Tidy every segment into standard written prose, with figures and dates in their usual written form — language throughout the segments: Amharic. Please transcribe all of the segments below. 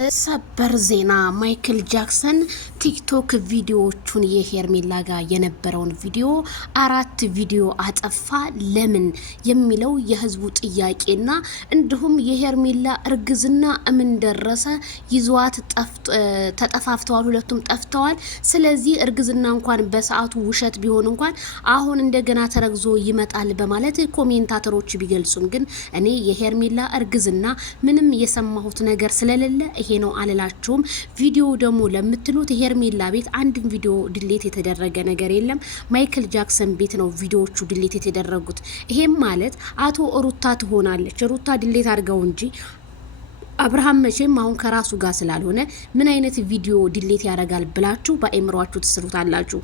ሰበር ዜና ማይክል ጃክሰን ቲክቶክ ቪዲዮዎቹን የሄርሜላ ጋር የነበረውን ቪዲዮ 4 ቪዲዮ አጠፋ ለምን የሚለው የህዝቡ ጥያቄና እንዲሁም የሄርሜላ እርግዝና ምን ደረሰ ይዟት ተጠፋፍተዋል ሁለቱም ጠፍተዋል ስለዚህ እርግዝና እንኳን በሰዓቱ ውሸት ቢሆን እንኳን አሁን እንደገና ተረግዞ ይመጣል በማለት ኮሜንታተሮች ቢገልጹም ግን እኔ የሄርሜላ እርግዝና ምንም የሰማሁት ነገር ስለሌለ ይሄ ነው አለላችሁም ቪዲዮ ደግሞ ለምትሉት ሄርሜላ ቤት አንድም ቪዲዮ ዲሌት የተደረገ ነገር የለም ማይክል ጃክሰን ቤት ነው ቪዲዮዎቹ ዲሌት የተደረጉት ይሄም ማለት አቶ ሩታ ትሆናለች ሩታ ዲሌት አድርገው እንጂ አብርሃም መቼም አሁን ከራሱ ጋር ስላልሆነ ምን አይነት ቪዲዮ ዲሌት ያደርጋል ብላችሁ በአእምሮአችሁ ትስሩታላችሁ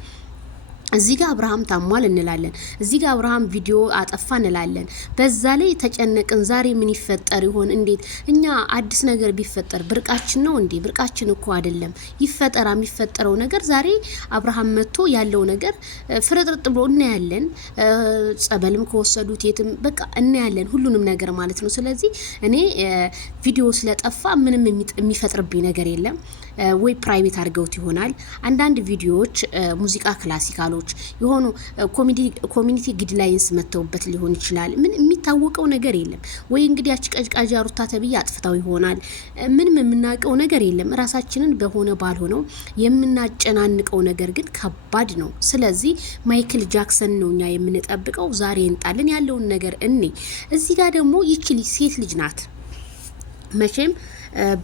እዚህ ጋር አብርሃም ታሟል እንላለን እዚህ ጋር አብርሃም ቪዲዮ አጠፋ እንላለን በዛ ላይ ተጨነቅን ዛሬ ምን ይፈጠር ይሆን እንዴት እኛ አዲስ ነገር ቢፈጠር ብርቃችን ነው እንዴ ብርቃችን እኮ አይደለም ይፈጠራ የሚፈጠረው ነገር ዛሬ አብርሃም መጥቶ ያለው ነገር ፍርጥርጥ ብሎ እናያለን ጸበልም ከወሰዱት የትም በቃ እናያለን ሁሉንም ነገር ማለት ነው ስለዚህ እኔ ቪዲዮ ስለጠፋ ምንም የሚፈጥርብኝ ነገር የለም ወይ ፕራይቬት አድርገውት ይሆናል አንዳንድ ቪዲዮዎች ሙዚቃ ክላሲካሎች የሆኑ ኮሚኒቲ ጋይድላይንስ መተውበት ሊሆን ይችላል ምን የሚታወቀው ነገር የለም ወይ እንግዲህ አጭቀጭቃጃ ሩታ ተብዬ አጥፍታው ይሆናል ምንም የምናውቀው ነገር የለም ራሳችንን በሆነ ባልሆነው የምናጨናንቀው ነገር ግን ከባድ ነው ስለዚህ ማይክል ጃክሰን ነውኛ የምንጠብቀው ዛሬ እንጣልን ያለውን ነገር እዚህ ጋር ደግሞ ይችል ሴት ልጅ ናት መቼም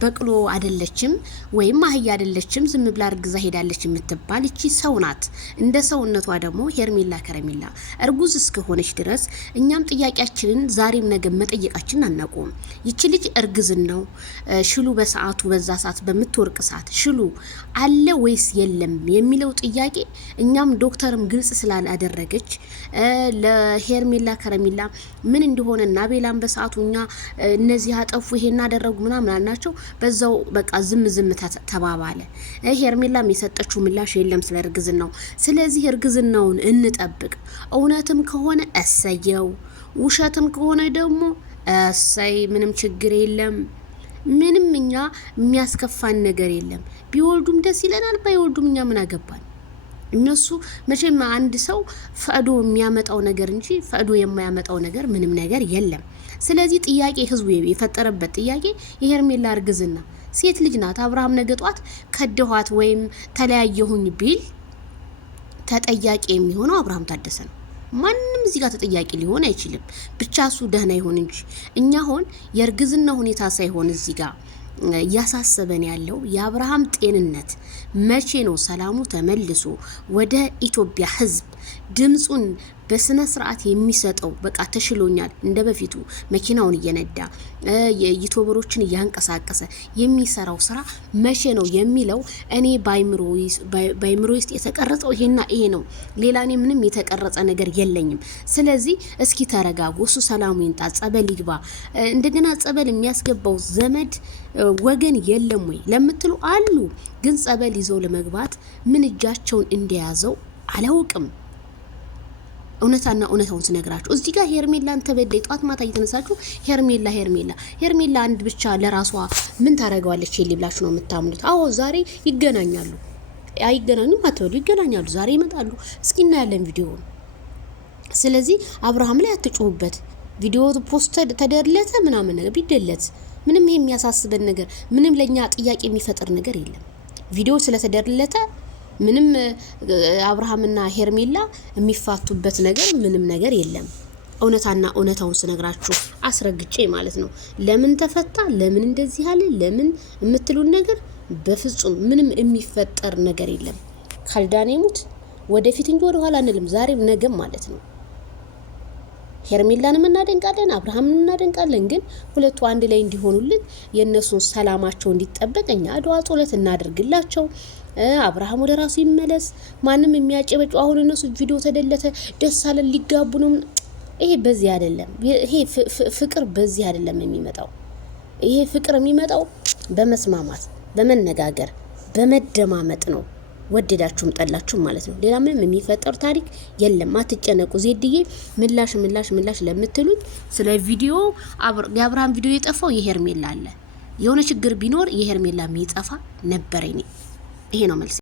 በቅሎ አይደለችም ወይም አህያ አይደለችም ዝም ብላ እርግዛ ሄዳለች የምትባል እቺ ሰው ናት እንደ ሰውነቷ ደግሞ ሄርሜላ ከረሜላ እርጉዝ እስከሆነች ድረስ እኛም ጥያቄያችንን ዛሬም ነገ መጠየቃችንን አናቆም ይቺ ልጅ እርግዝናው ሽሉ በሰዓቱ በዛ ሰዓት በምትወርቅ ሰዓት ሽሉ አለ ወይስ የለም የሚለው ጥያቄ እኛም ዶክተርም ግልጽ ስላላደረገች ለሄርሜላ ከረሜላ ምን እንደሆነና ቤላም በሰዓቱኛ እነዚህ አጠፉ ይሄና አደረጉ ምናምን ናቸው በዛው በቃ ዝም ተባባለ ሄርሜላም የሰጠችው ምላሽ የለም ስለ እርግዝናው ስለዚህ እርግዝናውን እንጠብቅ እውነትም ከሆነ እሰየው ውሸትም ከሆነ ደግሞ እሰይ ምንም ችግር የለም ምንም እኛ የሚያስከፋን ነገር የለም ቢወልዱም ደስ ይለናል ባይወልዱም እኛ ምን አገባን እነሱ መቼም አንድ ሰው ፈዶ የሚያመጣው ነገር እንጂ ፈዶ የማያመጣው ነገር ምንም ነገር የለም ስለዚህ ጥያቄ ህዝቡ የፈጠረበት ጥያቄ የሄርሜላ እርግዝና ሴት ልጅ ናት አብርሃም ነገጧት ከደኋት ወይም ተለያየሁኝ ቢል ተጠያቂ የሚሆነው አብርሃም ታደሰ ነው ማንንም እዚህ ጋር ተጠያቂ ሊሆን አይችልም ብቻ እሱ ደህና ይሁን እንጂ እኛ ሆን የእርግዝና ሁኔታ ሳይሆን እዚህ ጋር ያሳሰበን ያለው የአብርሃም ጤንነት መቼ ነው ሰላሙ ተመልሶ ወደ ኢትዮጵያ ህዝብ ድምጹን በስነ ስርዓት የሚሰጠው በቃ ተሽሎኛል እንደበፊቱ መኪናውን እየነዳ የዩቲዩበሮችን ያንቀሳቀሰ የሚሰራው ስራ መቼ ነው የሚለው እኔ ባይምሮ ውስጥ የተቀረጸው ይሄና ይሄ ነው ሌላ እኔ ምንም የተቀረጸ ነገር የለኝም ስለዚህ እስኪ ተረጋጉ እሱ ሰላሙ ይንጣ ጸበል ይግባ እንደገና ጸበል የሚያስገባው ዘመድ ወገን የለም ወይ ለምትሉ አሉ ግን ጸበል ይዘው ለመግባት ምን እጃቸውን እንደያዘው አላውቅም እውነታውን ስነግራችሁ እዚህ ጋር ሄርሜላን ተበደይ ጧት ማታ እየተነሳችሁ ሄርሜላ አንድ ብቻ ለራሷ ምን ታረጋዋለች ይልብላችሁ ነው የምታምኑት አዎ ዛሬ ይገናኛሉ አይገናኙም አትበሉ ይገናኛሉ ዛሬ ይመጣሉ እስኪና ያለን ቪዲዮውን ስለዚህ አብርሃም ላይ አትጮሁበት ቪዲዮ ፖስት ተደርለተ ምናምን ነገር ቢደለት ምንም የሚያሳስበን ነገር ምንም ለኛ ጥያቄ የሚፈጥር ነገር የለም ቪዲዮ ስለተደርለተ ምንም አብርሃምና ሄርሜላ የሚፋቱበት ነገር ምንም ነገር የለም እውነታውን ስነግራችሁ አስረግጬ ማለት ነው ለምን ተፈታ ለምን እንደዚህ አለ ለምን የምትሉን ነገር በፍጹም ምንም የሚፈጠር ነገር የለም ካልዳኔሙት ወደፊት እንጂ ወደ ኋላ አንልም ዛሬም ነገም ማለት ነው ሄርሜላንም እናደንቃለን አብርሃምን እናደንቃለን ግን ሁለቱ አንድ ላይ እንዲሆኑልን የነሱን ሰላማቸው እንዲጠበቅኛ ዱዓ ጸሎት እናደርግላቸው አብርሃም ወደ ራሱ ይመለስ ማንም የሚያጨበጭው አሁን እነሱ ቪዲዮ ተደለተ ደስ አለን ሊጋቡ ነው ይሄ በዚህ አይደለም ይሄ ፍቅር በዚህ አይደለም የሚመጣው ይሄ ፍቅር የሚመጣው በመስማማት በመነጋገር በመደማመጥ ነው ወደዳችሁም ጠላችሁም ማለት ነው ሌላ ምንም የሚፈጠር ታሪክ የለም አትጨነቁ ዜድዬ ምላሽ ለምትሉት ስለ ቪዲዮ የአብርሃም ቪዲዮ የጠፋው የሄርሜላ አለ የሆነ ችግር ቢኖር የሄርሜላ የሚጠፋ ነበር። ይሄ ነው መልስ።